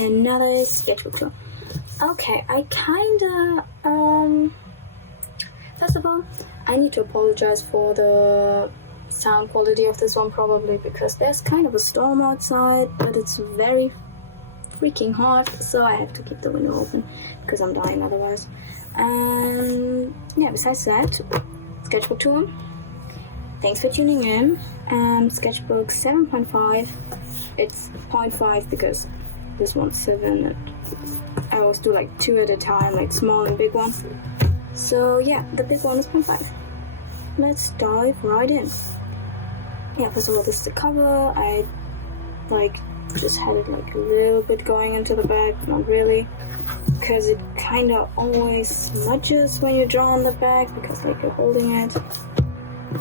another sketchbook tour. Okay, I kinda, first of all, I need to apologize for the sound quality of this one, probably because there's kind of a storm outside, but it's very freaking hot, so I have to keep the window open because I'm dying otherwise. And yeah, besides that, sketchbook tour. Thanks for tuning in. Sketchbook 7.5. It's 0.5 because this one's 7 and I always do like 2 at a time, like small and big one. So yeah, the big one is 0.5. Let's dive right in. Yeah, first of all, this is the cover. I just had it like a little bit going into the back, not really, because it kind of always smudges when you draw on the back because like you're holding it.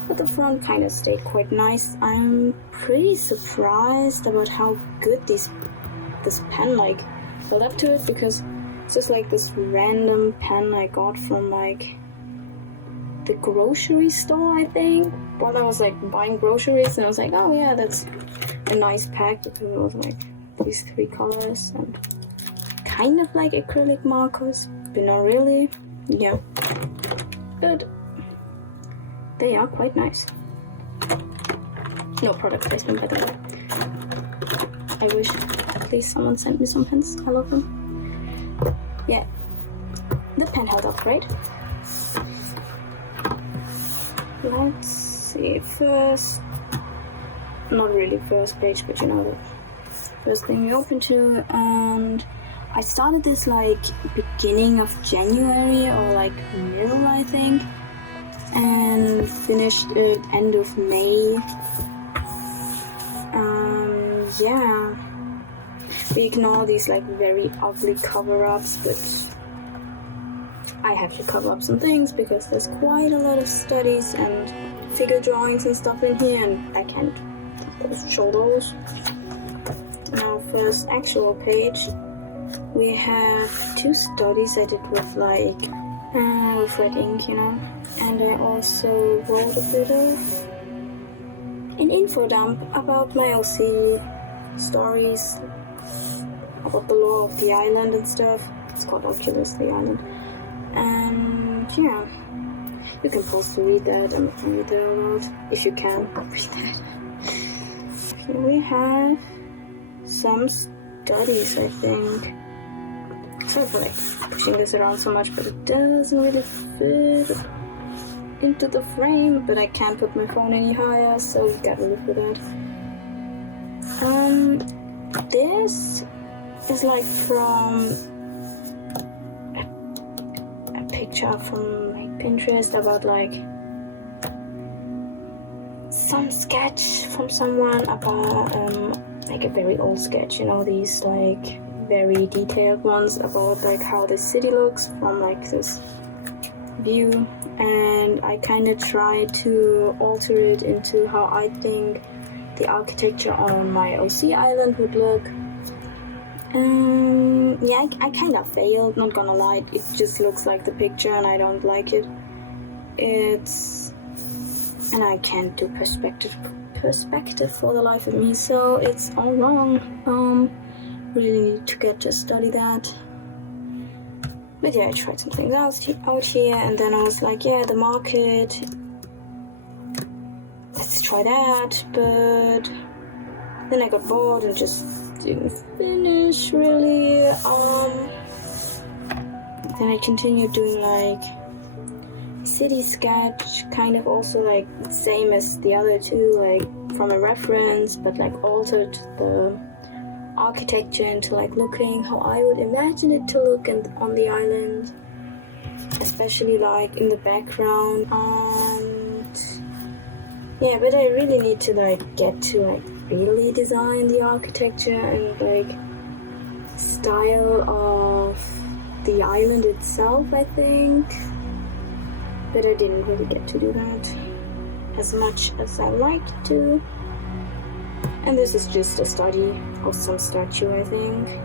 But the front kind of stayed quite nice. I'm pretty surprised about how good this pen like held up to it, because it's just like this random pen I got from like the grocery store, I think. While I was like buying groceries, and I was like, oh yeah, that's a nice pack because it was like these 3 colors and kind of like acrylic markers, but not really. Yeah, but they are quite nice. No product placement, by the way. I wish, please, someone sent me some pens. I love them. Yeah, the pen held up great. Let's see, first, not really first page, but you know, the first thing we open to, and I started this like beginning of January or like middle, I think, and finished it end of May. Yeah, we ignore these like very ugly cover-ups, but I have to cover up some things because there's quite a lot of studies and figure drawings and stuff in here, and I can't show those. Now, first actual page, we have 2 studies I did with like with red ink, you know, and I also wrote a bit of an info dump about my OC stories, about the lore of the island and stuff. It's called Oculus, the island. And yeah, you can pause to read that. I'm not gonna read that aloud. If you can, read that. Here we have some studies, I think. Sorry for like pushing this around so much, but it doesn't really fit into the frame. But I can't put my phone any higher, so you gotta live with that. This is like from a picture from like Pinterest about like some sketch from someone about like a very old sketch, you know, these like very detailed ones about like how the city looks from like this view, and I kind of try to alter it into how I think the architecture on my OC island would look. Yeah, I kind of failed, not gonna lie. It just looks like the picture and I don't like it. And I can't do perspective for the life of me, so it's all wrong. Really need to get to study that. But yeah, I tried some things out here, and then I was like, yeah, the market, let's try that. But then I got bored and just didn't finish really. Then I continued doing like city sketch, kind of also like same as the other 2, like from a reference, but like altered the architecture into like looking how I would imagine it to look on the island, especially like in the background. And yeah, but I really need to like get to like really design the architecture and like style of the island itself, I think. But I didn't really get to do that as much as I liked to. And this is just a study of some statue, I think.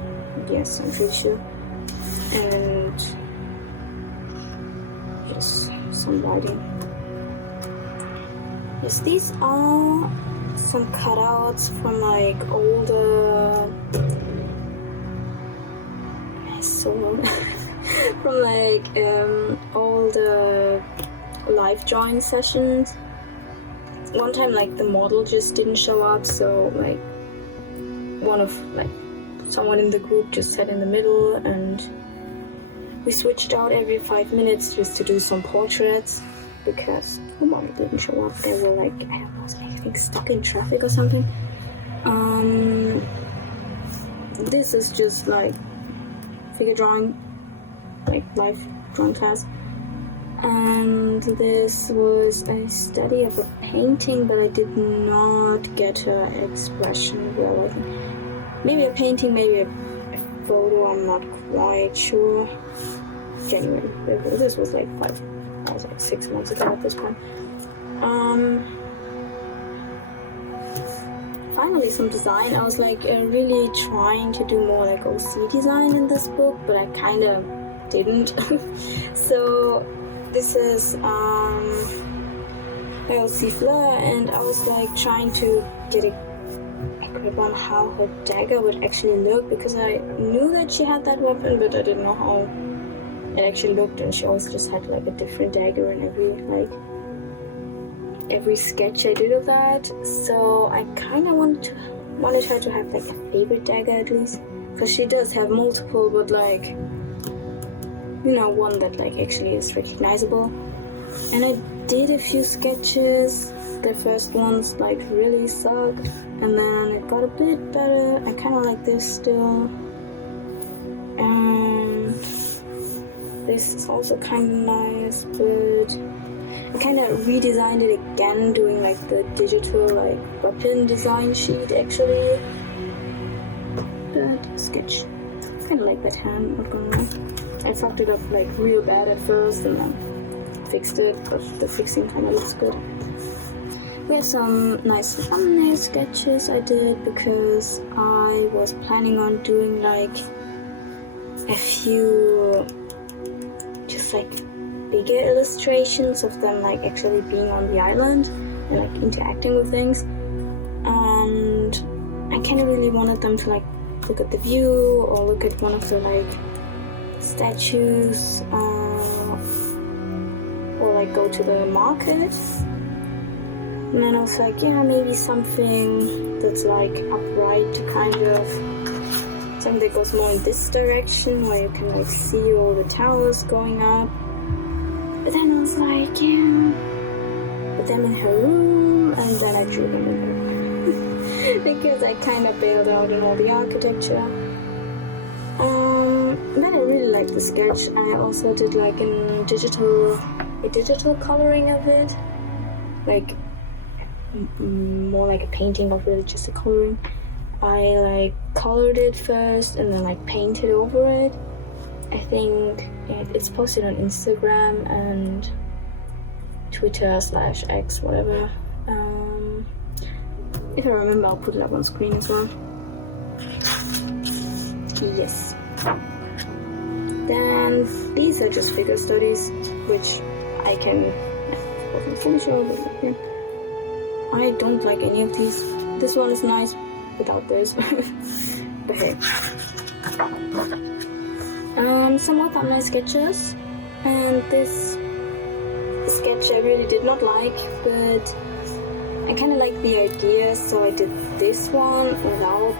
Yes, I'm pretty sure. And just some writing. Yes, these are some cutouts from like older so long. From like all the live drawing sessions. One time like the model just didn't show up, so like someone in the group just sat in the middle, and we switched out every 5 minutes just to do some portraits because the model didn't show up. They were like, I don't know, I think stuck in traffic or something. This is just like figure drawing, like live drawing class. And this was a study of a painting, but I did not get her expression well. I think maybe a painting, maybe a photo, I'm not quite sure. Anyway, this was like 6 months ago at this point. Finally some design. I was like really trying to do more like OC design in this book, but I kind of didn't. So this is OC Fleur, and I was like trying to get a grip on how her dagger would actually look, because I knew that she had that weapon, but I didn't know how it actually looked, and she always just had like a different dagger in every sketch I did of that. So I kind of wanted her to have like a favorite dagger at least, because she does have multiple, but like, you know, one that like actually is recognizable. And I did a few sketches. The first ones like really sucked, and then it got a bit better. I kind of like this still, and this is also kind of nice, but I kind of redesigned it again, doing like the digital like weapon design sheet actually. That sketch, I kind of like that hand, not gonna lie. I fucked it up like real bad at first, and then fixed it, but the fixing kind of looks good. We have some nice thumbnail sketches I did, because I was planning on doing like a few just like bigger illustrations of them like actually being on the island and like interacting with things, and I kind of really wanted them to like look at the view or look at one of the like statues, or like go to the market. And then I was like, yeah, maybe something that's like upright, to kind of something that goes more in this direction, where you can like see all the towers going up. But then I was like, yeah, put them in her room, and then I drew them in her room because I kind of bailed out on all the architecture. But I really liked the sketch. I also did like a digital coloring of it, like more like a painting, not really just a coloring. I like colored it first and then like painted over it. I think it's posted on Instagram and Twitter / X, whatever. If I remember, I'll put it up on screen as well. Yes. Then these are just figure studies, which I can finish all, but yeah. I don't like any of these. This one is nice without this. But hey. Some more thumbnail sketches. And this sketch I really did not like, but I kind of like the idea, so I did this one without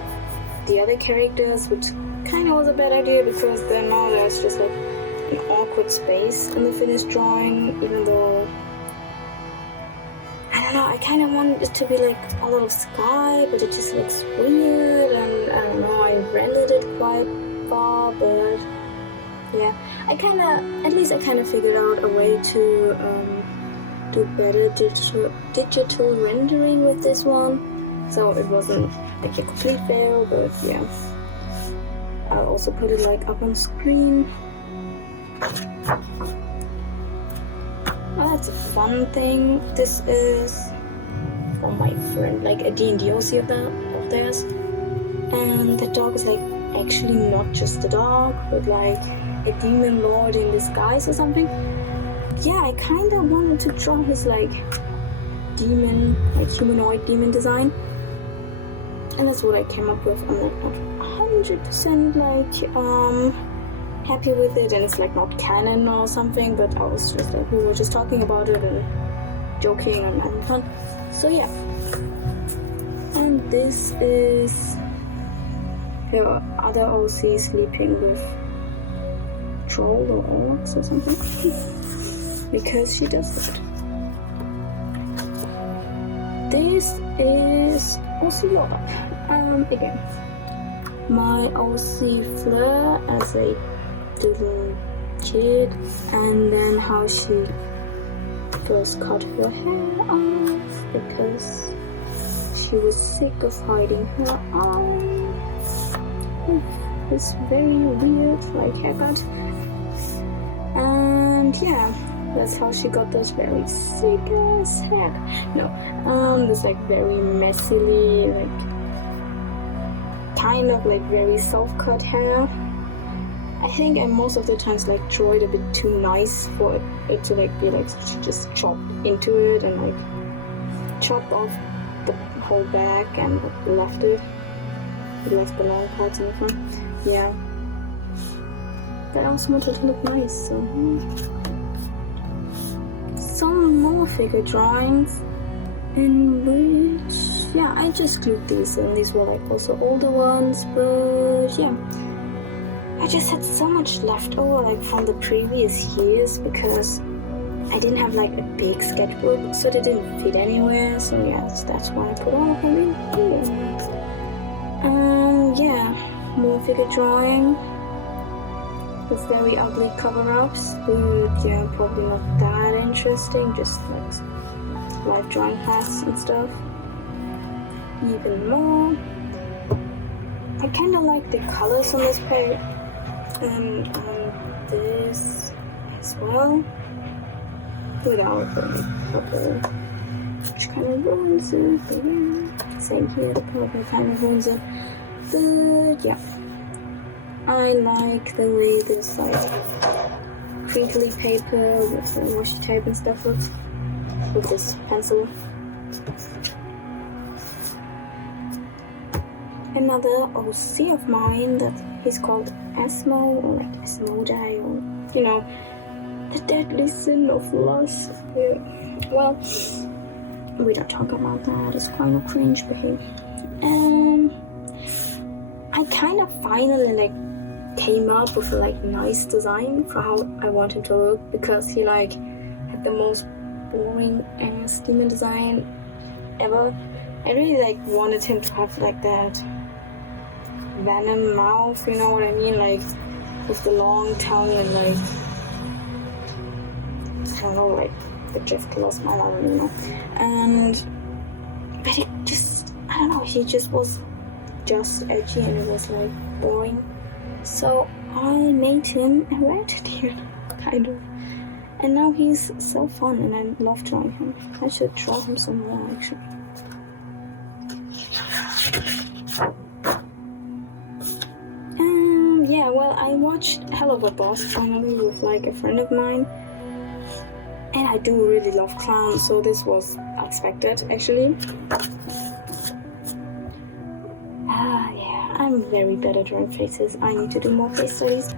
the other characters, which kind of was a bad idea, because then now there's just like an awkward space in the finished drawing, even though I kind of wanted it to be like a little sky, but it just looks weird, and I don't know, I rendered it quite far, but yeah, I kind of figured out a way to do better digital rendering with this one, so it wasn't like a complete fail, but yeah, I'll also put it like up on screen. Oh, that's a fun thing. This is from my friend, like a D&D OC of theirs, and the dog is like actually not just a dog, but like a demon lord in disguise or something. Yeah, I kind of wanted to draw his like demon, like humanoid demon design, and that's what I came up with. I'm like not 100% like happy with it, and it's like not canon or something, but I was just like, we were just talking about it and joking and having fun. So yeah. And this is her other OC sleeping with troll or orcs or something. Because she does that. This is OC Laura. Again, my OC Fleur as a little kid, and then how she first cut her hair off because she was sick of hiding her eyes with this very weird like haircut. And yeah, that's how she got those very sick ass hair. No, this like very messily, like kind of like very self-cut hair. I think I most of the times like draw it a bit too nice for it to like be like she just chopped into it and like chopped off the whole back and left it. Left the long parts in the front. Yeah. But I also wanted to look nice, so some more figure drawings in which, yeah, I just glued these, and these were like also older ones, but yeah, I just had so much left over like from the previous years because I didn't have like a big sketchbook, so they didn't fit anywhere, so yeah, that's why I put all of them in here. Yeah, more figure drawing with very ugly cover-ups, but yeah, probably not that interesting, just like live drawing class and stuff. Even more. I kind of like the colors on this page and on this as well, without the purple, which kind of ruins it, but yeah, same here, the purple kind of ruins it, but yeah. I like the way this like crinkly paper with some washi tape and stuff looks with this pencil. Another OC of mine that is called Asmo, or like Asmodai, or you know, the deadly sin of lust. Yeah. Well, we don't talk about that, it's kind of cringe behavior. I kind of finally like came up with a like nice design for how I want him to look, because he like had the most boring ass demon design ever. I really like wanted him to have like that venom mouth, you know what I mean, like with the long tongue and like I don't know, like the drift killer smile, I don't even know. But it just, I don't know, he just was just edgy and it was like boring. So I made him a red deer, kind of. And now he's so fun and I love drawing him. I should draw him some more actually. Yeah, well, I watched Hell of a Boss finally with like a friend of mine. And I do really love clowns, so this was expected actually. Yeah, I'm very bad at drawing faces. I need to do more face studies.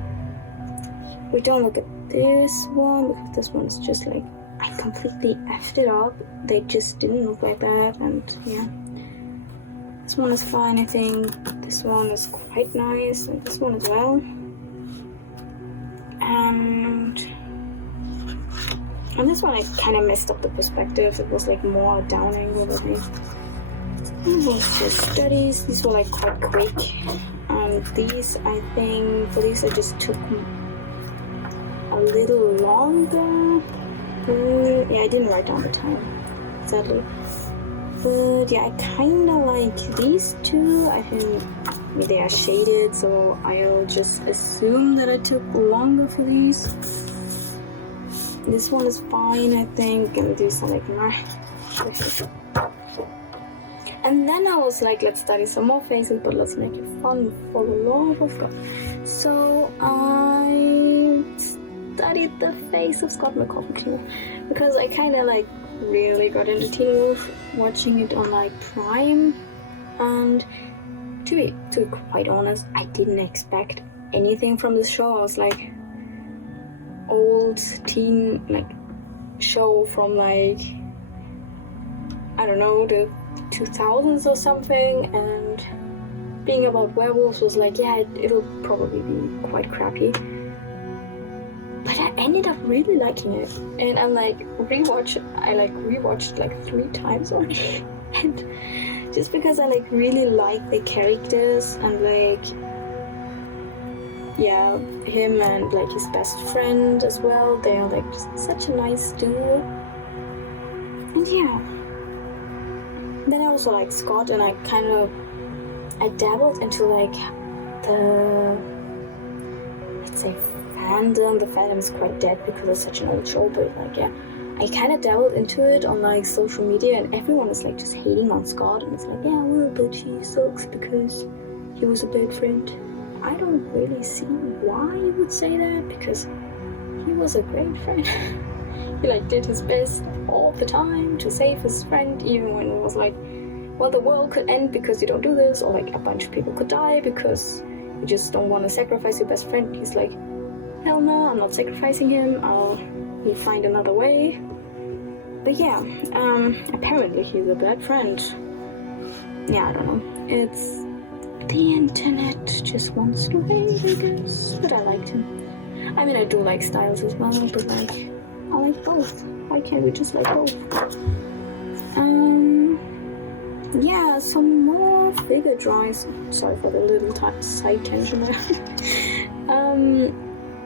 We don't look at this one because this one is just like, I completely effed it up. They just didn't look like that, and yeah. This one is fine, I think. This one is quite nice, and this one as well. And this one I kind of messed up the perspective. It was like more down angle, I think. It was just studies. These were like quite quick. And these, I think, for these I just took a little longer. Yeah, I didn't write down the time, sadly. But yeah, I kind of like these two. I think they are shaded, so I'll just assume that I took longer for these. This one is fine, I think, and these are like meh. And then I was like, let's study some more faces, but let's make it fun for the love of God. So I studied the face of Scott McCauley because I kind of like really got into Teen Wolf watching it on like Prime, and to be quite honest, I didn't expect anything from this show. I was like old teen like show from like, I don't know, the 2000s or something, and being about werewolves was like, yeah, it'll probably be quite crappy. But I ended up really liking it, and I'm like rewatched like 3 times already. And just because I like really like the characters, and like, yeah, him and like his best friend as well, they are like just such a nice duo. And yeah, then I also like Scott, and I dabbled into like the, let's say, fandom. The fandom is quite dead because it's such an old show, but like, yeah, I kind of dabbled into it on like social media, and everyone is like just hating on Scott, and it's like, yeah, well, but he sucks because he was a bad friend. I don't really see why you would say that, because he was a great friend. He like did his best all the time to save his friend, even when it was like, well, the world could end because you don't do this, or like a bunch of people could die because you just don't want to sacrifice your best friend. He's like, hell no, I'm not sacrificing him, I'll find another way. But yeah, apparently he's a bad friend. Yeah, I don't know. It's the internet just wants to hate, I guess. But I liked him. I mean, I do like Styles as well, but like, I like both. Why can't we just like both? Yeah, some more figure drawings. Sorry for the little side tangent there.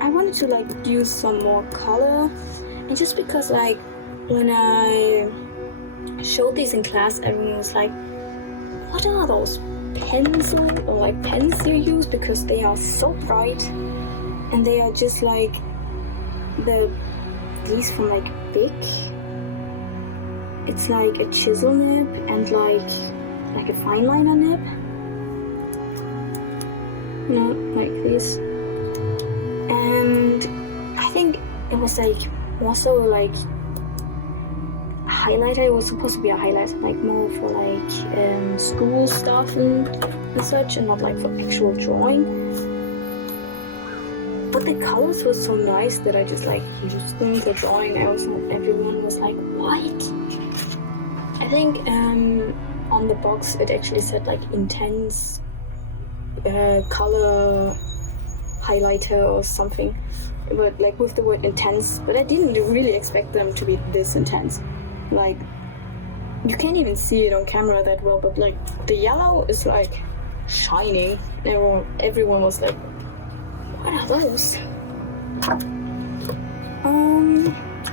I wanted to like use some more color, and just because like when I showed these in class, everyone was like, what are those pencil or like pens you use, because they are so bright, and they are just like these from like Bic. It's like a chisel nib and like a fine liner nib, you know, like this. And I think it was like also like a highlighter. It was supposed to be a highlighter, like more for like school stuff and such, and not like for actual drawing. But the colors were so nice that I just like used them for drawing. Everyone was like, what? I think on the box it actually said like intense color highlighter or something, but like with the word intense. But I didn't really expect them to be this intense. Like, you can't even see it on camera that well, but like the yellow is like shining. Everyone was like, what are those?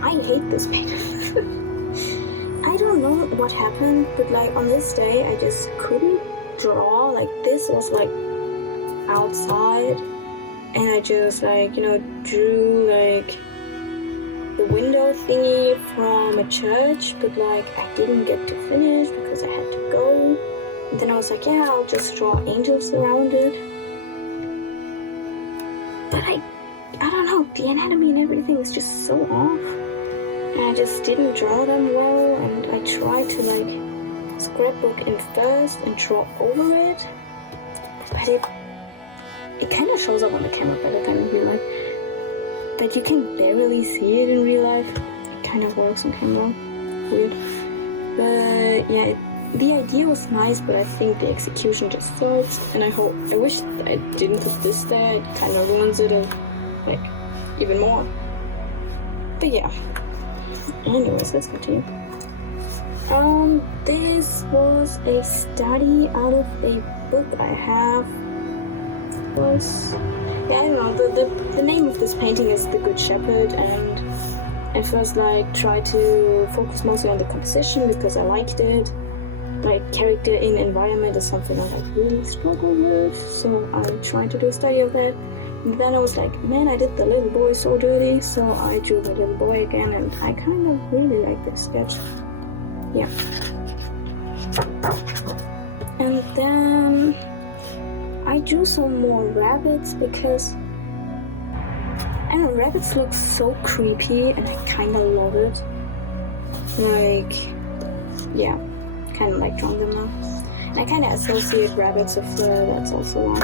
I hate this painting. I don't know what happened, but like on this day I just couldn't draw. Like, this was like outside, and I just like, you know, drew like the window thingy from a church, but like I didn't get to finish because I had to go. And then I was like, yeah, I'll just draw angels around it. But I don't know, the anatomy and everything is just so off, and I just didn't draw them well. And I tried to like scrapbook in first and draw over it, but it kind of shows up on the camera better than in real life. But you can barely see it in real life. It kind of works on camera. Weird. But yeah, the idea was nice, but I think the execution just sucks. And I wish I didn't put this there. It kind of ruins it like even more. But yeah. Anyways, let's continue. This was a study out of a book I have. Yeah, I don't know, the name of this painting is The Good Shepherd, and I first like tried to focus mostly on the composition because I liked it. Like, character in environment is something I like really struggle with, so I tried to do a study of that. And then I was like, man, I did the little boy so dirty, so I drew the little boy again, and I kind of really like this sketch. Yeah. And then I drew some more rabbits because, I don't know, rabbits look so creepy and I kind of love it. Like, yeah, kind of like drawing them now. And I kind of associate rabbits with fur, that's also one.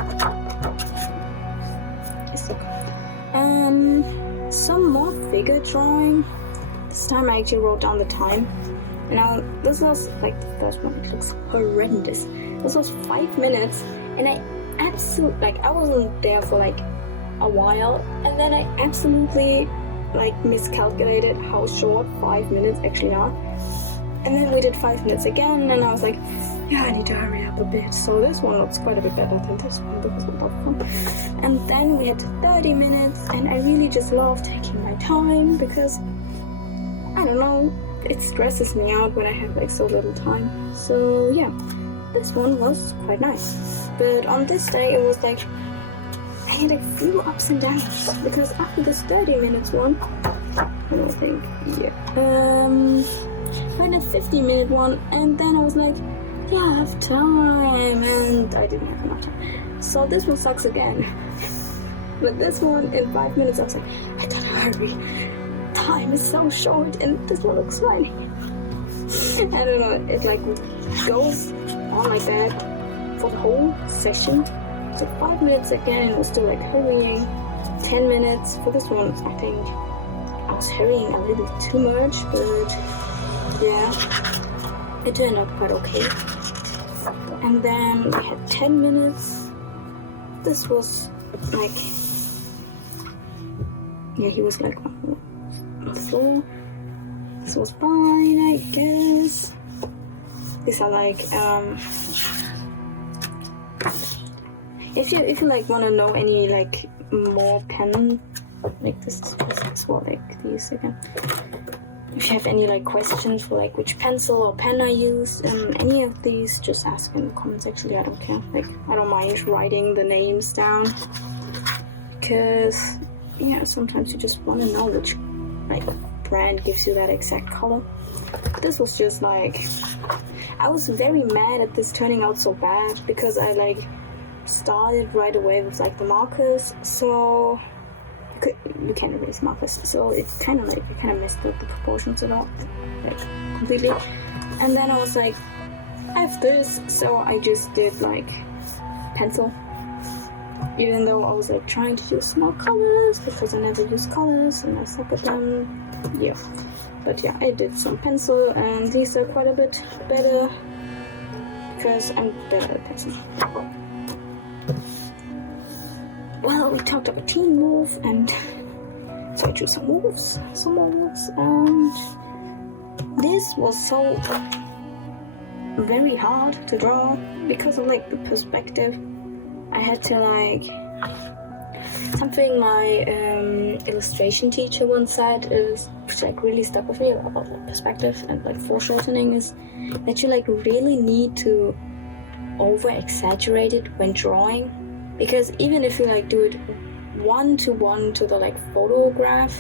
Some more figure drawing. This time I actually wrote down the time. Now this was like the first one. It looks horrendous. This was 5 minutes, and I wasn't there for like a while, and then I absolutely like miscalculated how short 5 minutes actually are. And then we did 5 minutes again, and I was like, yeah, I need to hurry up a bit. So this one looks quite a bit better than this one. That was a lot of fun. And then we had 30 minutes, and I really just love taking my time because, I don't know, it stresses me out when I have like so little time. So yeah, this one was quite nice. But on this day, it was like, I had a few ups and downs because after this 30 minutes one, I don't think, yeah. I had a 50-minute one, and then I was like, yeah, I have time, and I didn't have enough time. So this one sucks again. But this one, in 5 minutes, I was like, I gotta hurry. Time is so short, and this one looks fine. I don't know, it like goes on like that for the whole session. So 5 minutes again, it was still like hurrying. 10 minutes for this one, I think I was hurrying a little too much, but yeah, it turned out quite okay. And then we had 10 minutes. This was like, yeah, he was like on the floor. This was fine, I guess. These are like, if you like want to know any like more pen, like this is what like these again. If you have any like questions for like which pencil or pen I use, any of these, just ask in the comments. Actually, I don't care. Like, I don't mind writing the names down because, yeah, sometimes you just want to know which like brand gives you that exact color. This was just like, I was very mad at this turning out so bad because I like started right away with like the markers, so you can't erase markers, so it kind of messed up the proportions a lot, like completely. And then I was like, I have this, so I just did like pencil, even though I was like trying to use small colors because I never use colors and I suck at them. Yeah, but yeah, I did some pencil, and these are quite a bit better because I'm better at pencil. Well, we talked about team move, and so I drew some more moves, and this was so very hard to draw because of like the perspective. I had to like, something my illustration teacher once said is, which like really stuck with me about like perspective and like foreshortening, is that you like really need to over exaggerate it when drawing. Because even if you like do it 1-to-1 to the like photograph,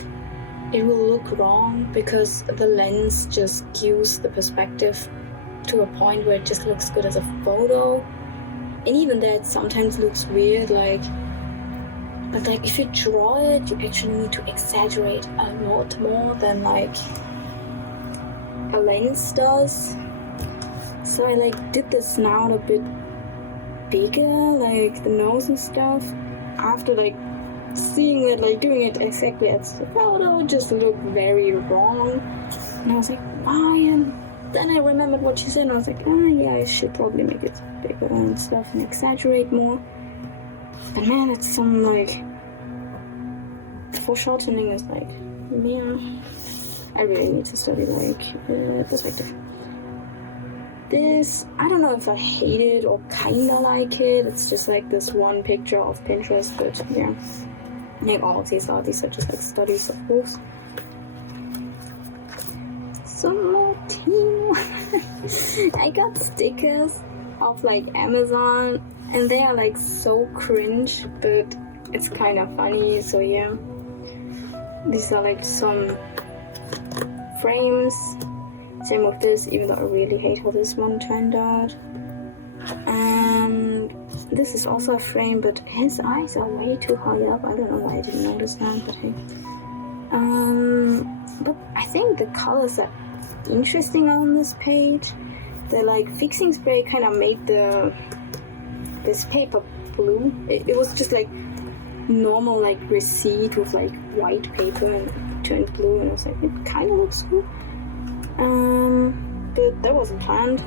it will look wrong because the lens just skews the perspective to a point where it just looks good as a photo. And even that sometimes looks weird, like, but like if you draw it, you actually need to exaggerate a lot more than like a lens does. So I like did the snout a bit bigger, like the nose and stuff, after like seeing that like doing it exactly as the photo just looked very wrong. And I was like, why? And then I remembered what she said, and I was like, yeah, I should probably make it bigger and stuff and exaggerate more. But man, it's some like foreshortening is like, man, I really need to study like perspective. This, I don't know if I hate it or kinda like it. It's just like this one picture of Pinterest, but yeah, like all of these are just like studies of books. Some more team. I got stickers of like Amazon, and they are like so cringe, but it's kind of funny. So yeah, these are like some frames. Same with this, even though I really hate how this one turned out. And this is also a frame, but his eyes are way too high up. I don't know why I didn't notice that, but hey. But I think the colors are interesting on this page. The like fixing spray kind of made this paper blue. It was just like normal like receipt with like white paper and it turned blue, and I was like, it kind of looks cool. But that wasn't planned.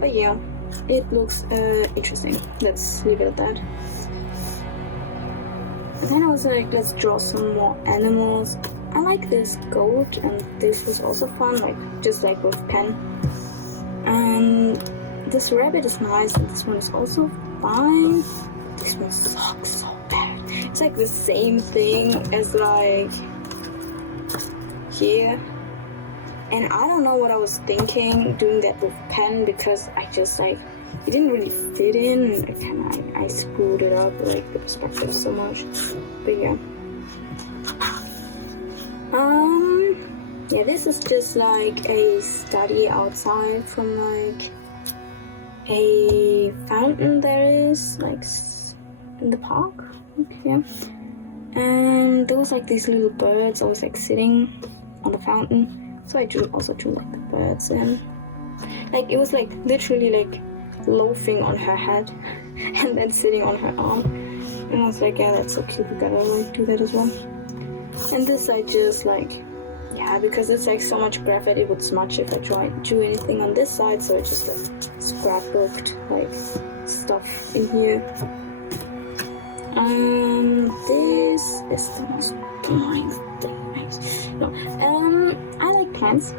But yeah, it looks interesting. Let's leave it at that. And then I was like, let's draw some more animals. I like this goat, and this was also fun, like just like with pen. And this rabbit is nice, and this one is also fine. This one sucks so bad. It's like the same thing as like here. And I don't know what I was thinking doing that with pen, because I just like, it didn't really fit in, and I screwed it up, like the perspective so much. But yeah. Yeah, this is just like a study outside from like a fountain there is, like in the park. Yeah. And there was like these little birds always like sitting on the fountain. So I also drew like the birds, and like it was like literally like loafing on her head and then sitting on her arm. And I was like, yeah, that's so cute, we gotta like do that as well. And this I just like, yeah, because it's like so much graphite, it would smudge if I drew anything on this side, so I just like scrapbooked like stuff in here. This is the most boring thing. No, I like plants,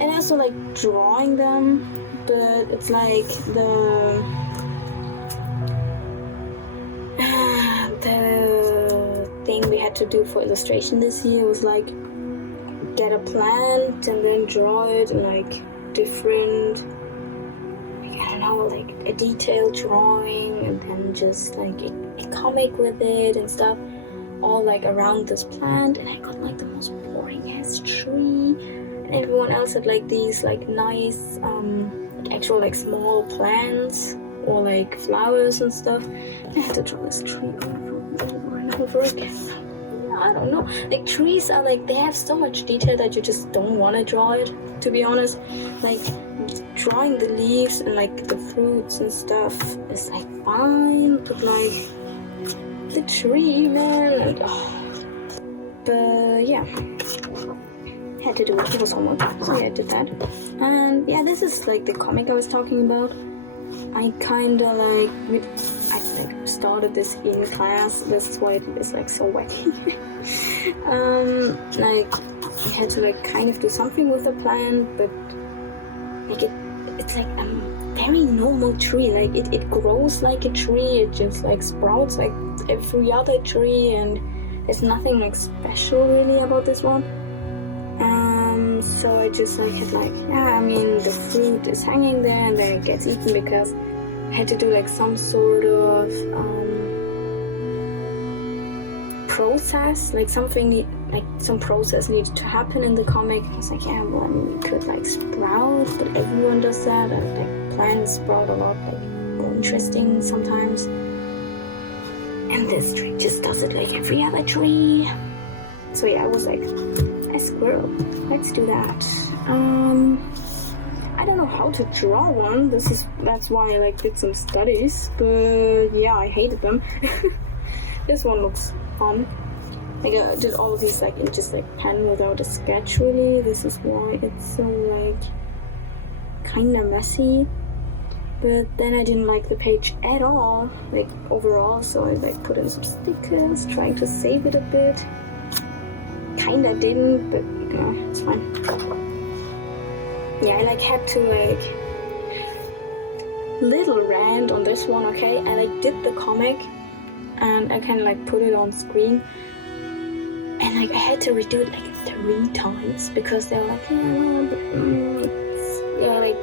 and I also like drawing them, but it's like the thing we had to do for illustration this year was like get a plant and then draw it in like different, like, I don't know, like a detailed drawing, and then just like a comic with it and stuff, all like around this plant. And I got like the most boring ass tree, and everyone else had like these like nice like actual like small plants or like flowers and stuff. And I had to draw this tree over and over again. I don't know, like trees are like, they have so much detail that you just don't want to draw it, to be honest. Like drawing the leaves and like the fruits and stuff is like fine, but like the tree, man, and, but yeah, had to do it. It was homework, so yeah, I did that. And yeah, this is like the comic I was talking about. I kinda like, I like started this in class. This is why it is like so wacky. Like I had to like kind of do something with the plant, but like it's like a very normal tree. Like it grows like a tree. It just like sprouts like every other tree, and there's nothing like special really about this one. So I just like had like, yeah, I mean the fruit is hanging there and then it gets eaten because I had to do like some sort of process, like something like some process needed to happen in the comic. I was like, yeah, well, I mean, we could like sprout, but everyone does that. Like plants sprout a lot, like more interesting sometimes. And this tree just does it like every other tree. So yeah, I was like, a squirrel, let's do that. I don't know how to draw one. That's why I like did some studies, but yeah, I hated them. This one looks fun. Like I did all of these like in just like pen without a sketch really. This is why it's so like kinda messy. But then I didn't like the page at all, like overall, so I like put in some stickers, trying to save it a bit. Kinda didn't, but it's fine. Yeah, I like had to like little rant on this one, okay? I like did the comic and I kind of like put it on screen, and like I had to redo it like 3 times because they were like, yeah, no, but yeah, like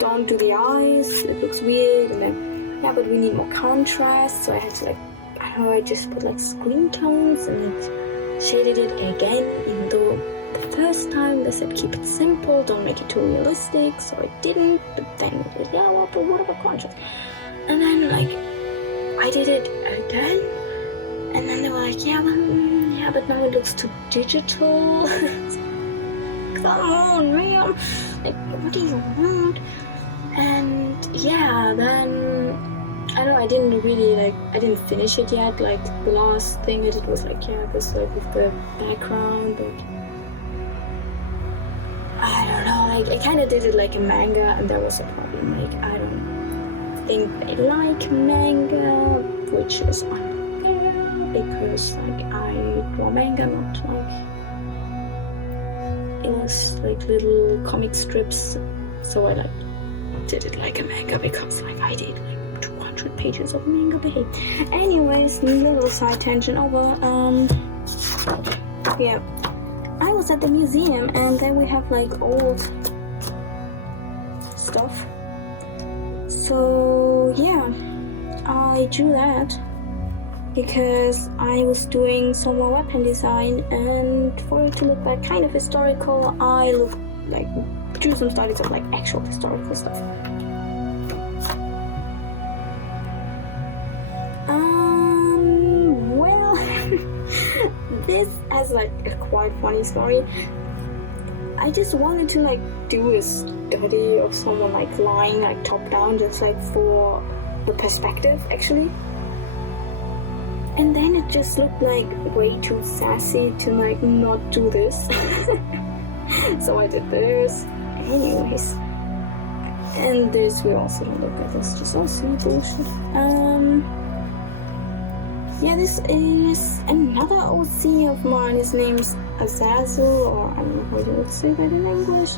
don't do the eyes, it looks weird, and then yeah, but we need more contrast, so I had to like, I don't know, I just put like screen tones and shaded it again, even though the first time they said keep it simple, don't make it too realistic, so I didn't. But then it was, yeah, well, but what about contrast? And then like I did it again, and then they were like, yeah, but now it looks too digital. Come on, man, like what do you want? And yeah, then I know I didn't really like, I didn't finish it yet. Like the last thing I did was like, yeah, this like with the background, but I don't know, like I kind of did it like a manga, and there was a problem. Like I don't think they like manga, which is unfair because like I draw manga, not like like little comic strips. So I like did it like a manga because like I did like 200 pages of manga. But hey, anyways, little side tangent over. Yeah, I was at the museum, and then we have like old stuff. So yeah, I drew that because I was doing some more weapon design, and for it to look like kind of historical, I drew some studies of like actual historical stuff. Well, this has like a quite funny story. I just wanted to like do a study of someone like lying like top down, just like for the perspective actually. And then it just looked like way too sassy to like not do this. So I did this. Anyways. And this, we also don't look at this, just also bullshit. Yeah, this is another OC of mine. His name's Azazel, or I don't know how you would say that in English.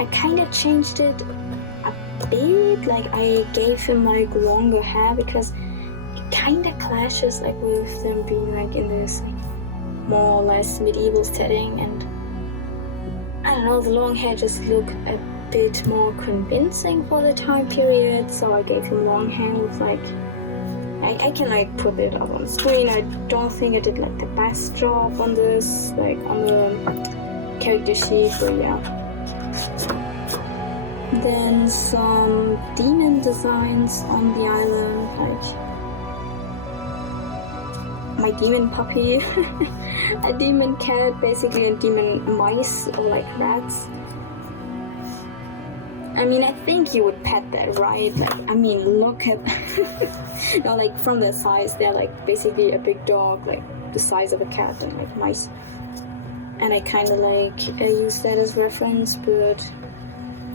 I kind of changed it a bit, like I gave him like longer hair because it kind of clashes like with them being like in this like, more or less medieval setting, and I don't know, the long hair just looked a bit more convincing for the time period, so I gave him long hair with like I can like put it up on the screen. I don't think I did like the best job on this, like on the character sheet, but yeah. Then some demon designs on the island, like my demon puppy, a demon cat, basically, and demon mice or like rats. I mean, I think you would pet that, right? Like, I mean, look at, no, like from the size, they're like basically a big dog, like the size of a cat, and like mice. And I kind of like use that as reference, but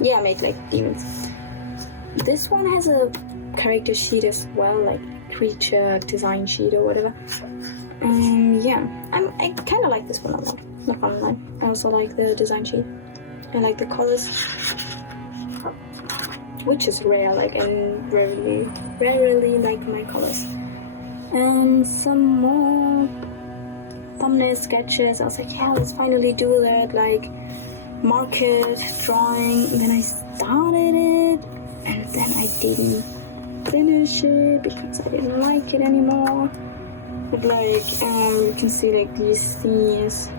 yeah, I made like demons. This one has a character sheet as well, like creature design sheet or whatever. Yeah, I kind of like this one a lot. Not gonna lie, I also like the design sheet. I like the colors, which is rare. Like I rarely like my colors. And some more thumbnail sketches. I was like, yeah, let's finally do that. Like market drawing, and then I started it, and then I didn't finish it because I didn't like it anymore. But like you can see like these scenes,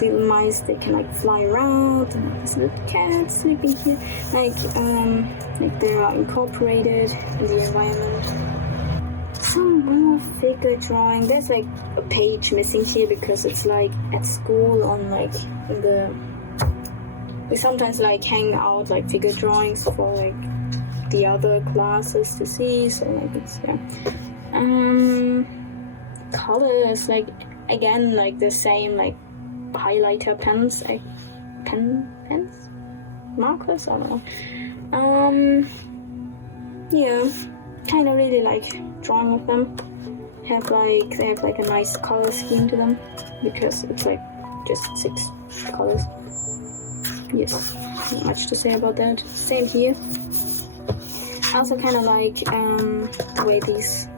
little mice, they can like fly around, and like this little cat sleeping here, like they are incorporated in the environment. Some more figure drawing. There's like a page missing here because it's like at school on like in the we sometimes like hang out like figure drawings for like the other classes to see, so like it's yeah. Colors, like again like the same like highlighter pens, like pens, markers, I don't know. Yeah, kind of really like drawing with them. They have like a nice color scheme to them because it's like just 6 colors. Yes, not much to say about that. Same here. I also kind of like the way these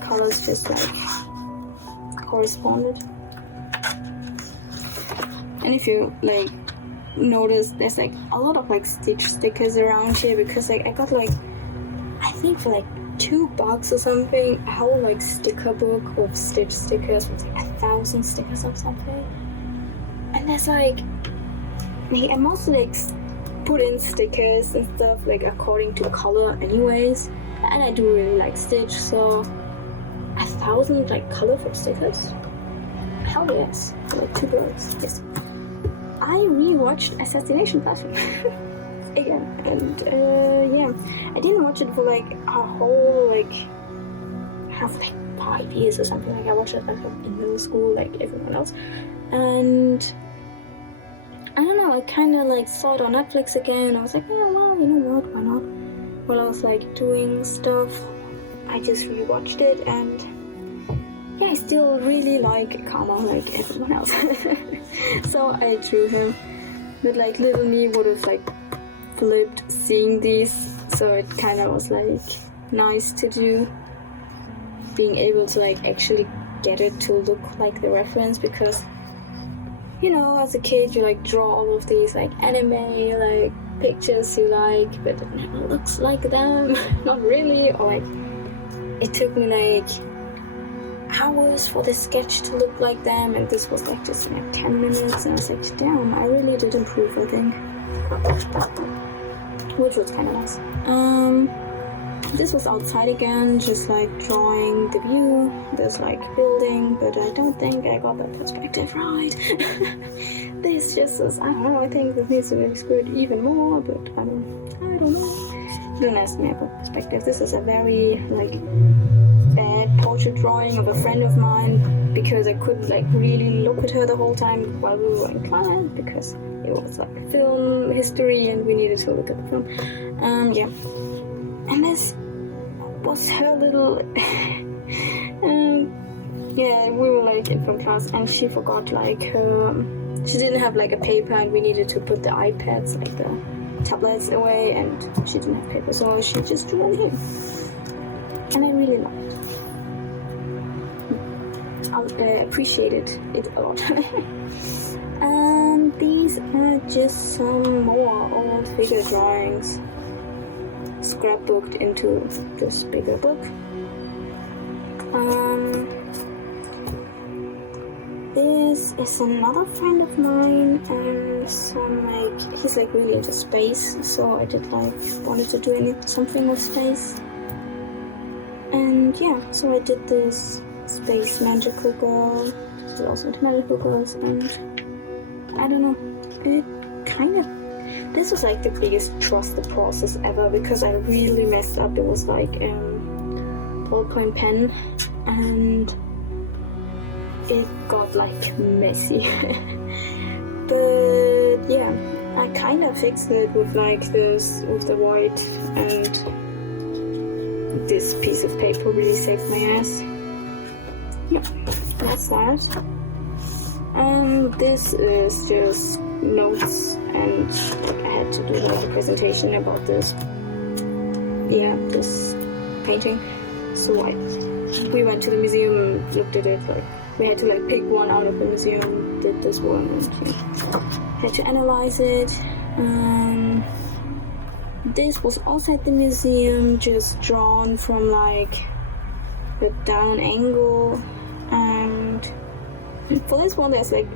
colors just like corresponded. And if you like notice, there's like a lot of like Stitch stickers around here because like I got like I think for like $2 or something a whole like sticker book with Stitch stickers with like 1,000 stickers or something. And there's like I mostly like put in stickers and stuff like according to color anyways, and I do really like Stitch, so 1,000 like colorful stickers, hell yes, for like $2. Yes, I rewatched Assassination Classroom. again. And yeah, I didn't watch it for like a whole like half like 5 years or something. Like I watched it like in middle school, like everyone else, and I don't know, I kind of like saw it on Netflix again. I was like, yeah, well, you know what, why not? While I was like doing stuff, I just rewatched it, and yeah, I still really like Karma like everyone else. So I drew him, but like little me would have like flipped seeing these, so it kind of was like nice to do, being able to like actually get it to look like the reference, because you know, as a kid you like draw all of these like anime like pictures you like, but it never looks like them. Not really. Or like it took me like hours for the sketch to look like them, and this was like just like 10 minutes, and I was like, damn, I really did improve, I think, which was kind of nice. This was outside again, just like drawing the view, this like building, but I don't think I got that perspective right. This just is, I don't know, I think this needs to be screwed even more, but I don't know. Don't ask me about perspective. This is a very like bad portrait drawing of a friend of mine, because I couldn't like really look at her the whole time while we were in class, because it was like film history and we needed to look at the film. Yeah. And this was her little yeah, we were like in film class, and she forgot like her, she didn't have like a paper, and we needed to put the iPads, like the tablets, away, and she didn't have paper, so she just drew on him, and I really loved it. I appreciated it a lot. And these are just some more old figure drawings scrapbooked into this bigger book. This is another friend of mine, and some like he's like really into space, so I did like wanted to do something with space, and yeah, so I did this space magical girl, but also into magical girls, and I don't know, it kind of, this was like the biggest trust the process ever, because I really messed up. It was like ballpoint pen, and it got like messy. But yeah, I kind of fixed it with like this, with the white, and this piece of paper really saved my ass. Yeah, that's that. And this is just notes, and like, I had to do like a presentation about this, yeah, this painting. So we went to the museum and looked at it, like we had to like pick one out of the museum, did this one, and yeah, had to analyze it. This was also at the museum, just drawn from like a down angle, and for this one there's like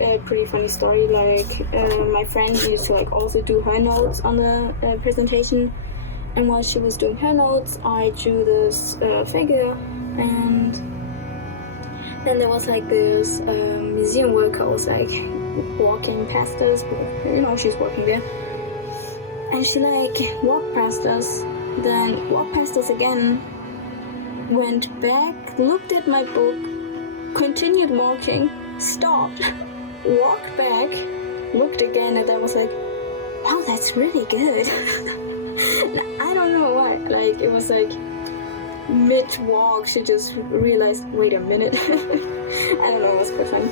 a pretty funny story. Like my friend used to like also do her notes on the presentation, and while she was doing her notes I drew this figure, and then there was like this museum worker was like walking past us, you know, she's working there, and she like walked past us, then walked past us again, went back, looked at my book, continued walking, stopped, walked back, looked again, and I was like, wow, that's really good. I don't know why, like it was like mid-walk she just realized, wait a minute. I don't know, it was quite funny.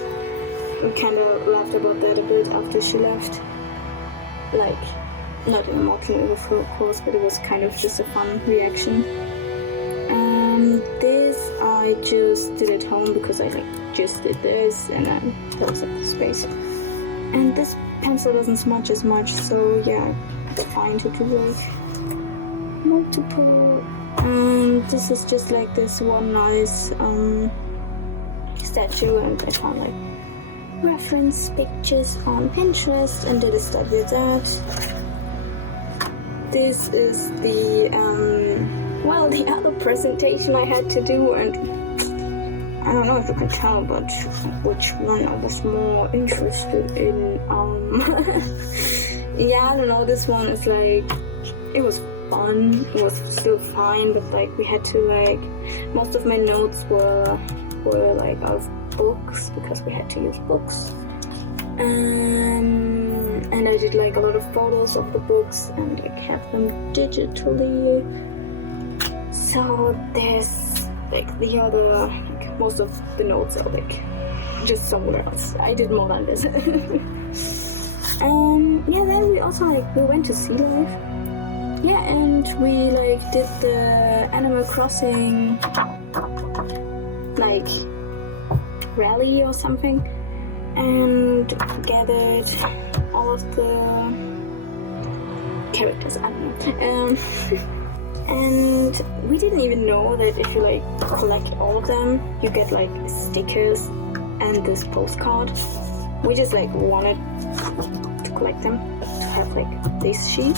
We kind of laughed about that a bit after she left, like not in a mocking overflow of course, but it was kind of just a fun reaction. This I just did at home because I like just did this, and then that was like the space, and this pencil doesn't smudge as much, so yeah, it's fine to do like multiple. And this is just like this one nice statue, and I found like reference pictures on Pinterest and did a study of that. This is the well, the other presentation I had to do, and I don't know if you can tell, but which one I was more interested in. Yeah, I don't know, this one is like, it was fun, it was still fine, but like we had to like, most of my notes were like out of books because we had to use books. And I did like a lot of photos of the books and like have them digitally. So there's like the other, like most of the notes are like just somewhere else. I did more than this. Yeah, then we also like, we went to Sea Life. Yeah, and we like did the Animal Crossing like rally or something, and gathered all of the characters, I don't know. And we didn't even know that if you like collect all of them, you get like stickers and this postcard. We just like wanted to collect them, to have like this sheet.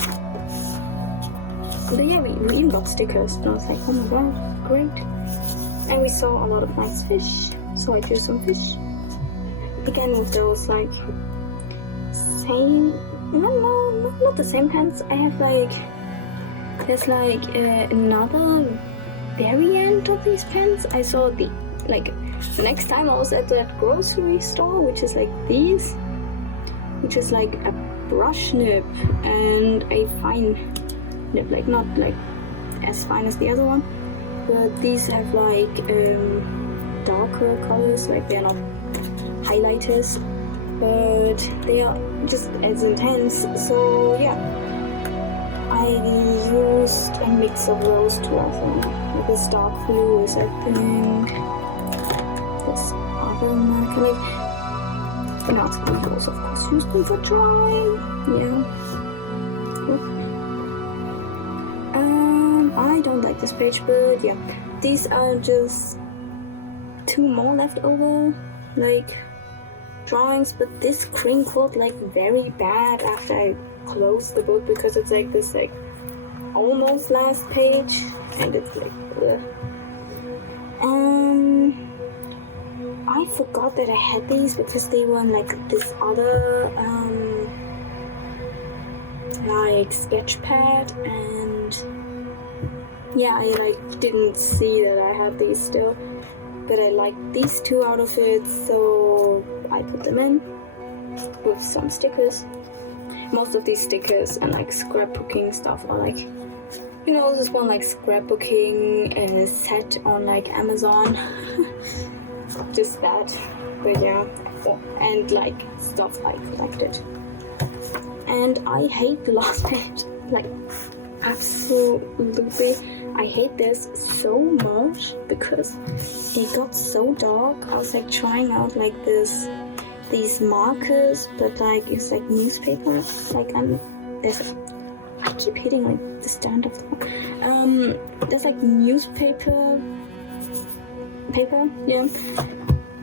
But yeah, we even got stickers, and I was like, oh my god, great. And we saw a lot of nice fish, so I drew some fish. Again with those like no, not the same pens. I have like, there's like another variant of these pens. I saw the, like, next time I was at that grocery store, which is like these, which is like a brush nib and a fine nib, like not like as fine as the other one, but these have like darker colors, like they're not highlighters, but they are just as intense. So yeah, I used a mix of those two, I think. Like this dark blue is, I think, this other marker, like, and also we also of course use them for drawing. Yeah. I don't like this page, but yeah, these are just two more left over, like, drawings, but this crinkled like very bad after I closed the book, because it's like this like almost last page, and it's like ugh. I forgot that I had these because they were in like this other like sketch pad, and yeah, I like didn't see that I had these still, but I liked these two out of it, so I put them in with some stickers. Most of these stickers and like scrapbooking stuff are like, you know, this one like scrapbooking set on like Amazon. Just that, but yeah. Oh, and like stuff I collected. And I hate the last page, like absolutely. I hate this so much because it got so dark. I was like trying out like these markers, but like it's like newspaper. Like I keep hitting like the stand of the there's like newspaper paper, yeah.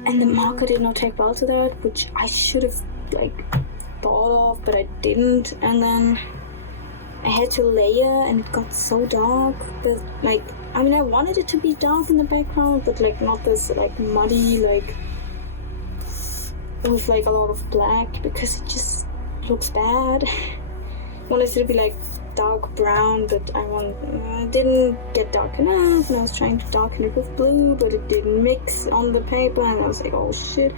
And the marker did not take well to that, which I should have like thought of, but I didn't. And then I had to layer, and it got so dark. But like, I mean, I wanted it to be dark in the background, but like not this like muddy, like with like a lot of black, because it just looks bad. I wanted it to be like dark brown, but I didn't get dark enough, and I was trying to darken it with blue, but it didn't mix on the paper, and I was like, oh shit.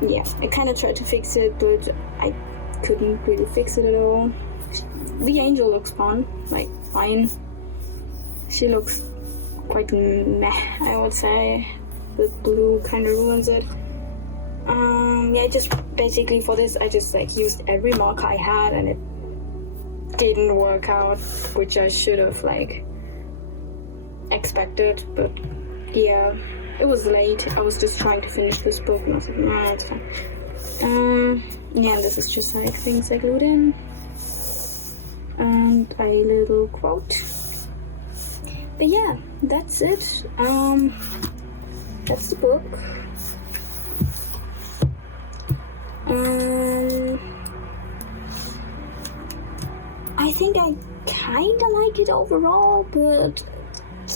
Yeah, I kind of tried to fix it, but I couldn't really fix it at all. The angel looks fun, like fine. She looks quite meh, I would say. The blue kind of ruins it. Yeah, just basically for this, I just like used every marker I had, and it didn't work out, which I should have like expected. But yeah, it was late. I was just trying to finish this book, and I was like, nah, it's fine. Yeah, this is just like things I glued in. And a little quote. But yeah, that's it. That's the book. I think I kinda like it overall, but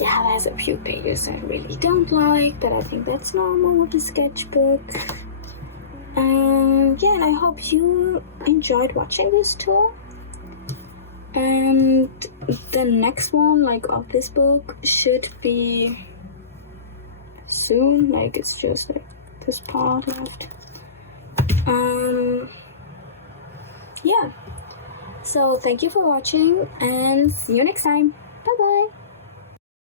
yeah, there's a few pages I really don't like, but I think that's normal with the sketchbook. yeah, and I hope you enjoyed watching this tour. And the next one, like, of this book should be soon. Like, it's just like this part left. Yeah. So thank you for watching and see you next time. Bye bye.